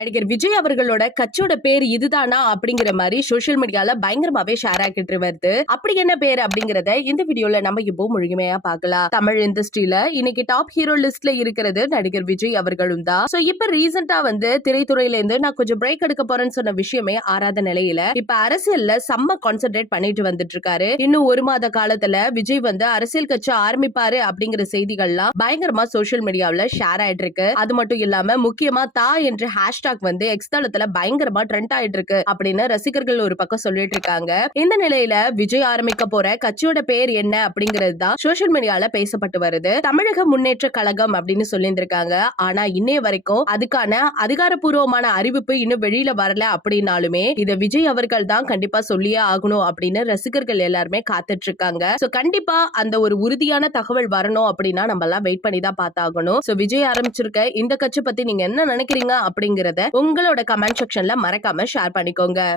நடிகர் விஜய் அவர்களோட கட்சியோட பேர் இதுதானா அப்படிங்கிற மாதிரி சோசியல் மீடியால பயங்கரமாவே ஷேர் ஆகிட்டு வருது. அப்படி என்ன பேர் அப்படிங்கறத இந்த வீடியோல நம்ம இப்போ முழுமையா பார்க்கலாம். தமிழ் இண்டஸ்ட்ரியில இன்னைக்கு டாப் ஹீரோ லிஸ்ட்ல இருக்கிறது நடிகர் விஜய் அவர்களும் தான். சோ இப்ப ரீசெண்டா வந்து திரைத்துறையில இருந்து நான் கொஞ்சம் பிரேக் எடுக்க போறேன்னு சொன்ன விஷயமே ஆறாத நிலையில இப்ப அரசியல்ல செம்ம கான்சென்ட்ரேட் பண்ணிட்டு வந்துட்டு இருக்காரு. இன்னும் ஒரு மாத காலத்துல விஜய் வந்து அரசியல் கட்சி ஆரம்பிப்பாரு அப்படிங்கிற செய்திகள்லாம் பயங்கரமா சோசியல் மீடியாவில ஷேர் ஆயிட்டு இருக்கு. அது மட்டும் இல்லாம முக்கியமா தா என்ற ஹேஷ்டாக் வந்து எக்ஸ் தளத்துல பயங்கரமா ட்ரெண்ட் ஆயிட்டு இருக்கு அப்படின்னு ரசிகர்கள் ஒரு பக்கம் சொல்லிட்டு இருக்காங்க. இந்த நிலையில விஜய் ஆரம்பிக்க போற கட்சியோட பேர் என்ன அப்படிங்கிறது தான் சோசியல் மீடியால பேசப்பட்டு வருது. தமிழக முன்னேற்ற கழகம் அப்படின்னு சொல்லிட்டு இருக்காங்க ஆனா இன்னைய வரைக்கும் அதுக்கான அதிகாரப்பூர்வமான அறிவிப்பு இன்னும் வெளியில வரல அப்படின்னாலுமே இத விஜய் அவர்கள் தான் கண்டிப்பா சொல்லியே ஆகணும் அப்படின்னு ரசிகர்கள் எல்லாருமே காத்துட்டு இருக்காங்க சோ கண்டிப்பா அந்த ஒரு உறுதியான தகவல் வரணும் அப்படின்னா நம்ம எல்லாம் வெயிட் பண்ணி தான் பார்த்தாகணும். சோ விஜய் ஆரம்பிச்சிருக்க இந்த கட்சி பத்தி நீங்க என்ன நினைக்கிறீங்க அப்படிங்கறத உங்களோட கமெண்ட் செக்ஷன்ல மறக்காம ஷேர் பண்ணிக்கோங்க.